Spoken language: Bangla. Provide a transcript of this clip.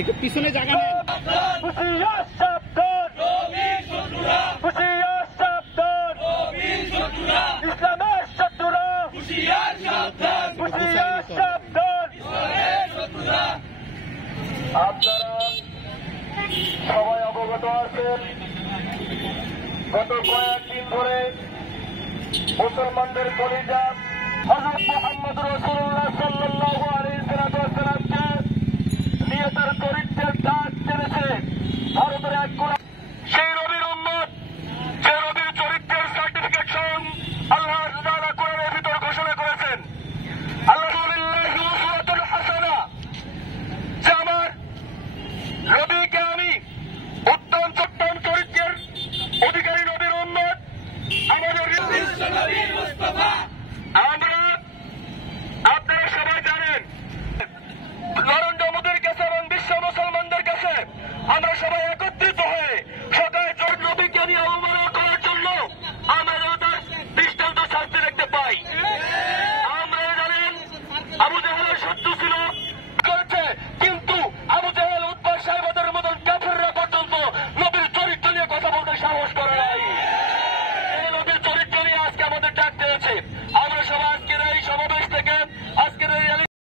একটু পিছনে জায়গা নেন। ইসলামের শত্রুরা আপনারা সবাই অবগত আছেন, গত কয়েকদিন ধরে মুসলমানদের কলিজা হযরত মুহাম্মদ রাসূলুল্লাহ সাল্লাল্লাহু আলাইহি ওয়াসাল্লামকে নিয়ে তার চরিত্রের দাগ টেনেছে ভারতের এক গোলাম। সেই নবীর উম্মত, যে নবীর চরিত্রের সার্টিফিকেশন আল্লাহ তাআলা কোরআনের ভিতর ঘোষণা করেছেন, আলহামদুলিল্লাহি উসওয়াতুল হাসানা, যে আমার নবীকে আমি উত্তম চট্টম চরিত্রের অধিকারী নবীর উম্মত, আমাদের আমরা আপনারা সবাই জানেন নরেন্দ্র মোদীর কাছে এবং বিশ্ব মুসলমানদের কাছে আমরা সবাই একত্রিত হয়ে সদায় জোর নবীকে নিয়ে অবমাননা করার জন্য আমরা তার দৃষ্টান্ত শাস্তি দেখতে পাই। আমরা জানেন আবু জাহেলের শত্রু ছিল